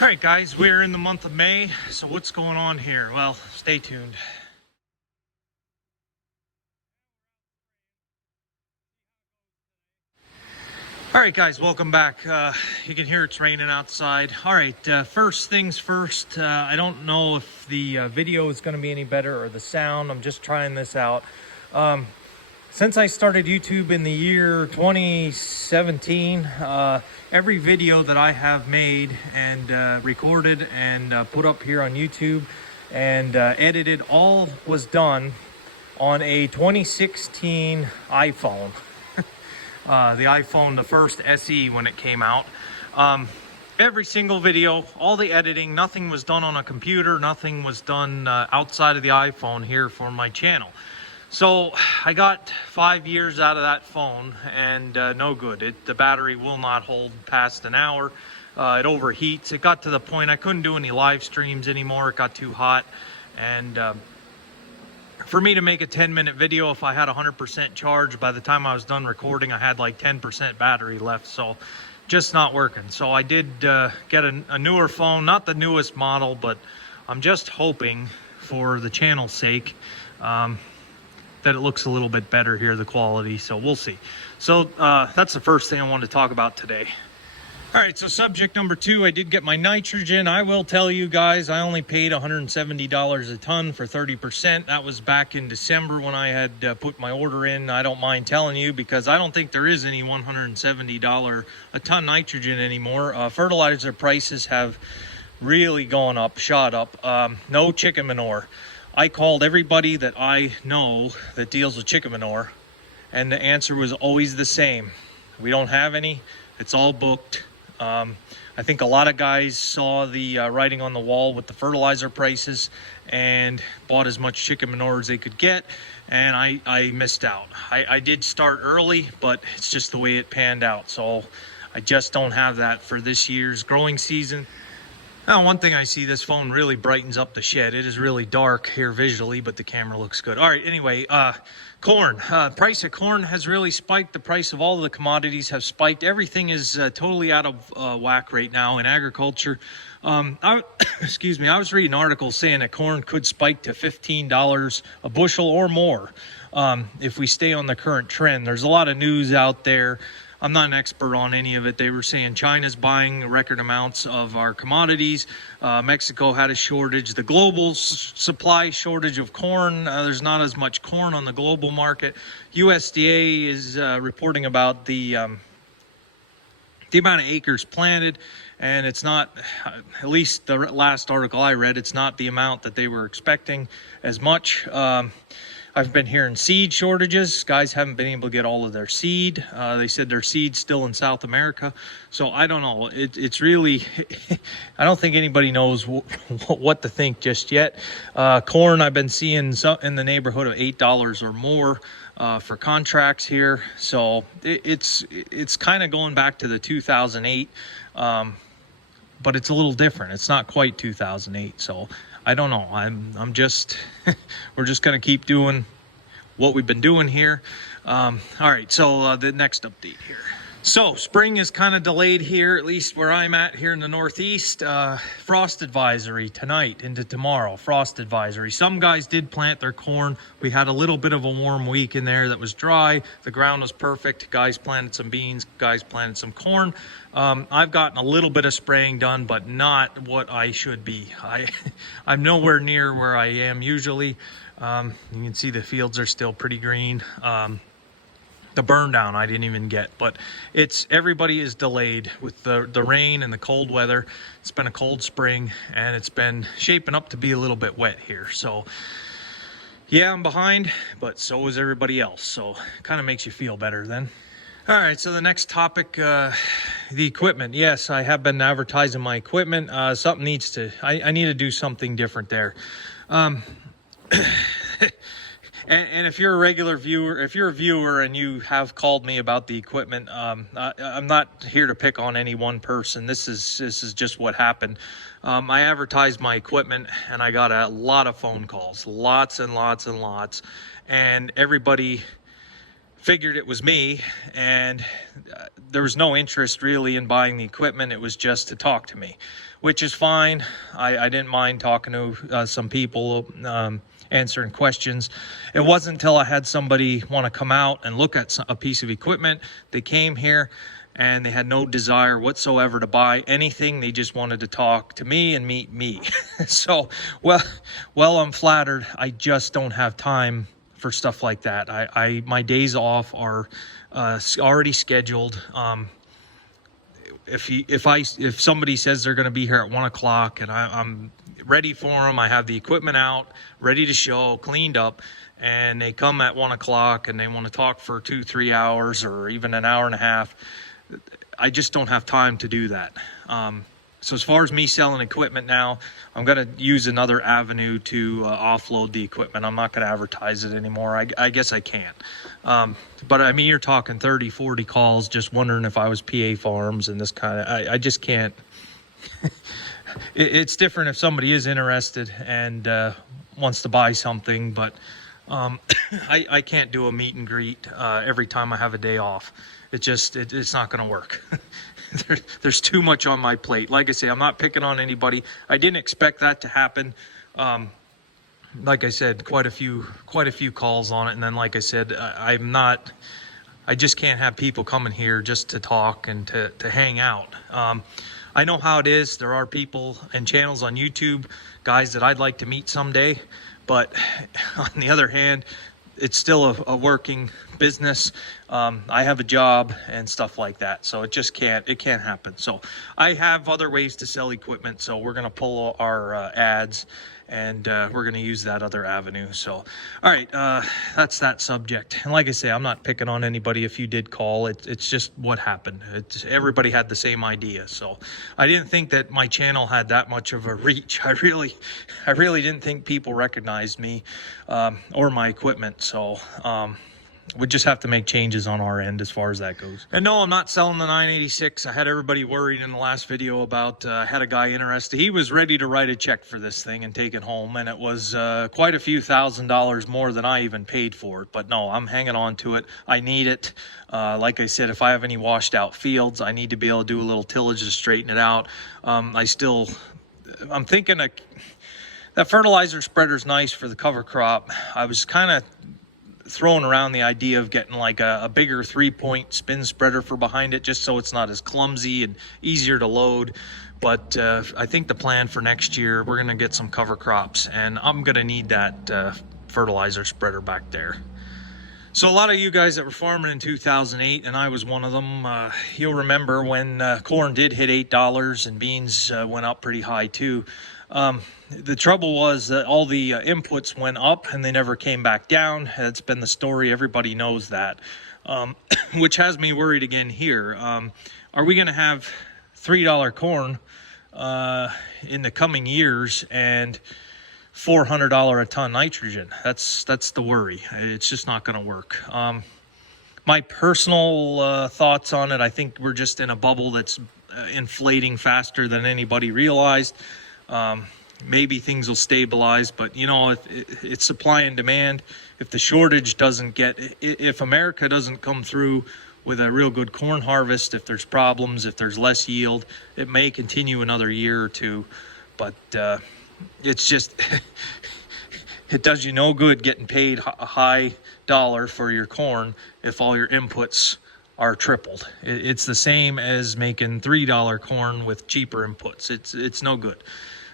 All right, guys, we're in the month of May, so what's going on here? Well, stay tuned. All right, guys, welcome back. You can hear it's raining outside. All right, first things first, I don't know if the video is going to be any better or the sound. I'm just trying this out. Since I started YouTube in the year 2017, every video that I have made and recorded and put up here on YouTube and edited, all was done on a 2016 iPhone. The iPhone, the first SE when it came out. Every single video, all the editing, nothing was done on a computer, nothing was done outside of the iPhone here for my channel. So I got 5 years out of that phone and no good. The battery will not hold past an hour. It overheats. It got to the point I couldn't do any live streams anymore. It got too hot. And for me to make a 10-minute video, if I had 100% charge, by the time I was done recording, I had like 10% battery left. So just not working. So I did get a newer phone, not the newest model, but I'm just hoping for the channel's sake that it looks a little bit better here, the quality, so we'll see. So that's the first thing I wanted to talk about today. All right, so subject number 2, I did get my nitrogen. I will tell you guys, I only paid $170 a ton for 30%. That was back in December when I had put my order in. I don't mind telling you because I don't think there is any $170 a ton nitrogen anymore. Fertilizer prices have really gone up, shot up. No chicken manure. I called everybody that I know that deals with chicken manure, and the answer was always the same. We don't have any. It's all booked. I think a lot of guys saw the writing on the wall with the fertilizer prices and bought as much chicken manure as they could get, and I missed out. I did start early, but it's just the way it panned out. So I just don't have that for this year's growing season. Now, one thing I see, this phone really brightens up the shed. It is really dark here visually, but the camera looks good. All right, anyway, corn. Price of corn has really spiked. The price of all of the commodities have spiked. Everything is totally out of whack right now in agriculture. Excuse me, I was reading articles saying that corn could spike to $15 a bushel or more if we stay on the current trend. There's a lot of news out there. I'm not an expert on any of it. They were saying China's buying record amounts of our commodities. Mexico had a shortage. The global supply shortage of corn, there's not as much corn on the global market. USDA is reporting about the amount of acres planted, and it's not, at least the last article I read, it's not the amount that they were expecting as much. I've been hearing seed shortages. Guys haven't been able to get all of their seed. They said their seed's still in South America. So I don't know. It's really, I don't think anybody knows what to think just yet. Corn, I've been seeing in the neighborhood of $8 or more for contracts here. So it's kind of going back to the 2008, but it's a little different. It's not quite 2008. So I don't know. I'm just, we're just going to keep doing what we've been doing here. All right, so the next update here. So spring is kind of delayed here, at least where I'm at here in the Northeast. Frost advisory tonight into tomorrow, frost advisory. Some guys did plant their corn. We had a little bit of a warm week in there that was dry. The ground was perfect. Guys planted some beans, guys planted some corn. I've gotten a little bit of spraying done, but not what I should be. I'm nowhere near where I am usually. You can see the fields are still pretty green. The burn down I didn't even get, but everybody is delayed with the rain and the cold weather. It's been a cold spring and it's been shaping up to be a little bit wet here. So yeah, I'm behind, but so is everybody else. So kind of makes you feel better then. All right, so the next topic, the equipment. Yes, I have been advertising my equipment. Something needs to, I need to do something different there. And if you're a regular viewer, if you're a viewer and you have called me about the equipment, I'm not here to pick on any one person. This is just what happened. I advertised my equipment and I got a lot of phone calls, lots and lots and lots. And everybody figured it was me, and there was no interest really in buying the equipment. It was just to talk to me, which is fine. I didn't mind talking to some people, answering questions. It wasn't until I had somebody want to come out and look at a piece of equipment. They came here and they had no desire whatsoever to buy anything. They just wanted to talk to me and meet me. So, well, I'm flattered. I just don't have time for stuff like that. My days off are already scheduled. If somebody says they're going to be here at 1 o'clock and I'm ready for them, I have the equipment out, ready to show, cleaned up, and they come at 1 o'clock and they want to talk for 2-3 hours or even an hour and a half, I just don't have time to do that. So as far as me selling equipment now, I'm going to use another avenue to offload the equipment. I'm not going to advertise it anymore. I guess I can't. But I mean, you're talking 30, 40 calls just wondering if I was PA Farms and this kind of, I just can't. It's different if somebody is interested and wants to buy something, but I can't do a meet and greet every time I have a day off. It's not going to work. There's too much on my plate. Like I say, I'm not picking on anybody. I didn't expect that to happen. Like I said, quite a few calls on it, and then like I said, I just can't have people coming here just to talk and to hang out. I know how it is. There are people and channels on YouTube, guys that I'd like to meet someday, but on the other hand, it's still a working business. I have a job and stuff like that, so it can't happen. So I have other ways to sell equipment, so we're going to pull our ads, and we're going to use that other avenue. So all right, that's that subject. And like I say, I'm not picking on anybody if you did call. It's just what happened. Everybody had the same idea, so I didn't think that my channel had that much of a reach. I really didn't think people recognized me or my equipment. So we just have to make changes on our end as far as that goes. And no, I'm not selling the 986. I had everybody worried in the last video about, I had a guy interested. He was ready to write a check for this thing and take it home, and it was quite a few $1,000s more than I even paid for it. But no, I'm hanging on to it. I need it. Like I said, if I have any washed out fields, I need to be able to do a little tillage to straighten it out. I'm thinking that fertilizer spreader is nice for the cover crop. I was kind of throwing around the idea of getting like a bigger 3-point spin spreader for behind it, just so it's not as clumsy and easier to load. But I think the plan for next year, we're going to get some cover crops, and I'm going to need that fertilizer spreader back there. So a lot of you guys that were farming in 2008, and I was one of them, you'll remember when corn did hit $8 and beans went up pretty high too. The trouble was that all the inputs went up and they never came back down. That's been the story. Everybody knows that, which has me worried again here. Are we going to have $3 corn in the coming years and $400 a ton nitrogen? That's the worry. It's just not going to work. My personal thoughts on it, I think we're just in a bubble that's inflating faster than anybody realized. Maybe things will stabilize, but you know, it's supply and demand. If the shortage doesn't if America doesn't come through with a real good corn harvest, if there's problems, if there's less yield, it may continue another year or two. But it's just, it does you no good getting paid a high dollar for your corn if all your inputs are tripled. It's the same as making $3 corn with cheaper inputs. It's no good.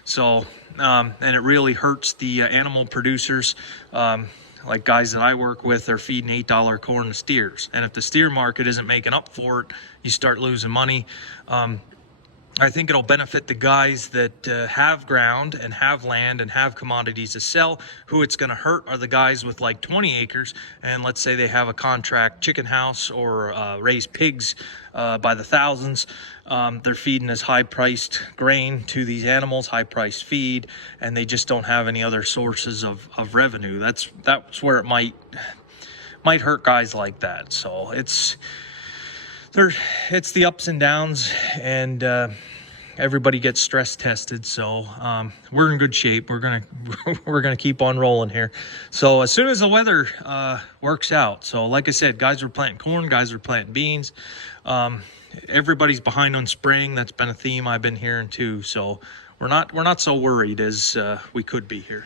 So, and it really hurts the animal producers. Like guys that I work with, they're feeding $8 corn to steers. And if the steer market isn't making up for it, you start losing money. I think it'll benefit the guys that have ground and have land and have commodities to sell. Who it's going to hurt are the guys with like 20 acres, and let's say they have a contract chicken house or raise pigs by the thousands. They're feeding this high-priced grain to these animals, high-priced feed, and they just don't have any other sources of revenue. That's where it might hurt guys like that. So it's the ups and downs, and everybody gets stress tested. So we're in good shape. We're gonna keep on rolling here. So as soon as the weather works out, so like I said, guys are planting corn, guys are planting beans. Everybody's behind on spraying. That's been a theme I've been hearing too. So we're not so worried as we could be here.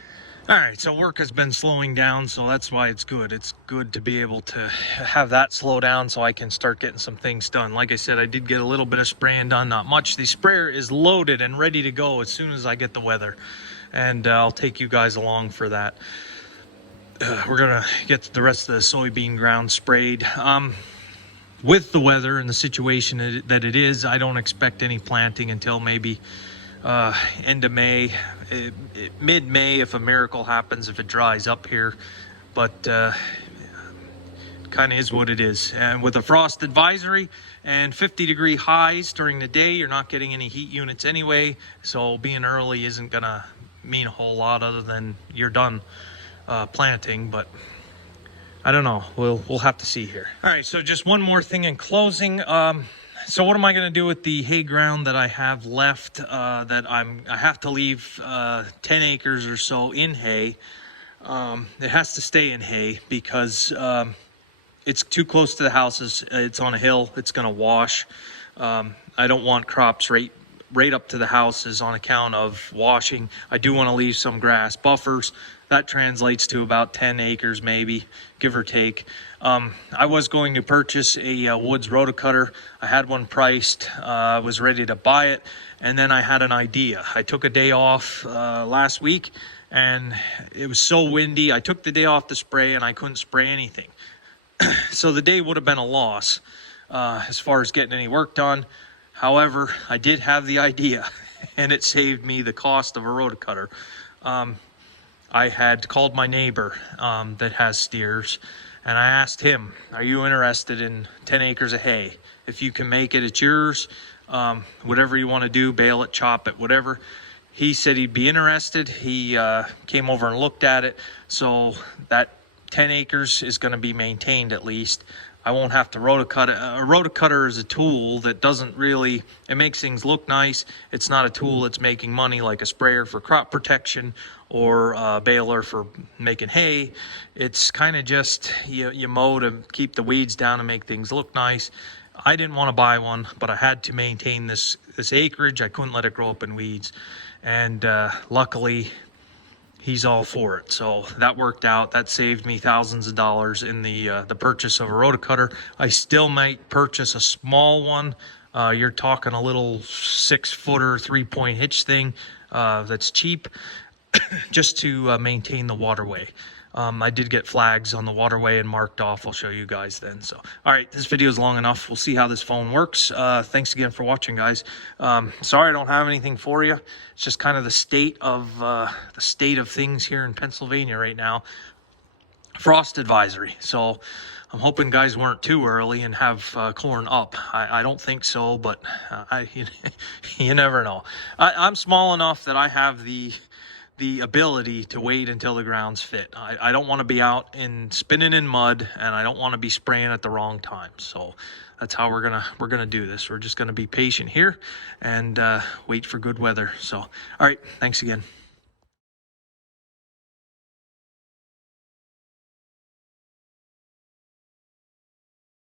All right, so work has been slowing down, so that's why it's good. It's good to be able to have that slow down so I can start getting some things done. Like I said, I did get a little bit of spraying done, not much. The sprayer is loaded and ready to go as soon as I get the weather, and I'll take you guys along for that. We're gonna get the rest of the soybean ground sprayed. With the weather and the situation that it is, I don't expect any planting until maybe end of May, mid-May if a miracle happens, if it dries up here. But kind of is what it is. And with a frost advisory and 50-degree highs during the day, you're not getting any heat units anyway, so being early isn't gonna mean a whole lot other than you're done planting. But I don't know, we'll have to see here. All right, so just one more thing in closing. So what am I going to do with the hay ground that I have left, that I have to leave 10 acres or so in hay. It has to stay in hay because it's too close to the houses. It's on a hill. It's going to wash. I don't want crops right up to the houses on account of washing. I do want to leave some grass buffers. That translates to about 10 acres maybe, give or take. I was going to purchase a Woods rotocutter. I had one priced, I was ready to buy it, and then I had an idea. I took a day off last week, and it was so windy. I took the day off to spray, and I couldn't spray anything. So the day would have been a loss as far as getting any work done. However, I did have the idea, and it saved me the cost of a rotocutter. I had called my neighbor that has steers, and I asked him, are you interested in 10 acres of hay? If you can make it, it's yours. Whatever you want to do, bale it, chop it, whatever. He said he'd be interested. He came over and looked at it. So that 10 acres is going to be maintained at least. I won't have to rotocut it. A rotocutter is a tool that doesn't really, it makes things look nice. It's not a tool that's making money like a sprayer for crop protection or a baler for making hay. It's kind of just, you mow to keep the weeds down and make things look nice. I didn't want to buy one, but I had to maintain this acreage. I couldn't let it grow up in weeds. And luckily, he's all for it. So that worked out. That saved me thousands of dollars in the purchase of a rotocutter. I still might purchase a small one. You're talking a little 6-footer 3-point hitch thing that's cheap just to maintain the waterway. I did get flags on the waterway and marked off. I'll show you guys then. So, all right, this video is long enough. We'll see how this phone works. Thanks again for watching, guys. Sorry I don't have anything for you. It's just kind of the state of things here in Pennsylvania right now. Frost advisory. So I'm hoping guys weren't too early and have corn up. I don't think so, but you never know. I'm small enough that I have the ability to wait until the ground's fit. I don't want to be out and spinning in mud, and I don't want to be spraying at the wrong time. So that's how we're gonna do this. We're just gonna be patient here and wait for good weather. So all right, thanks again.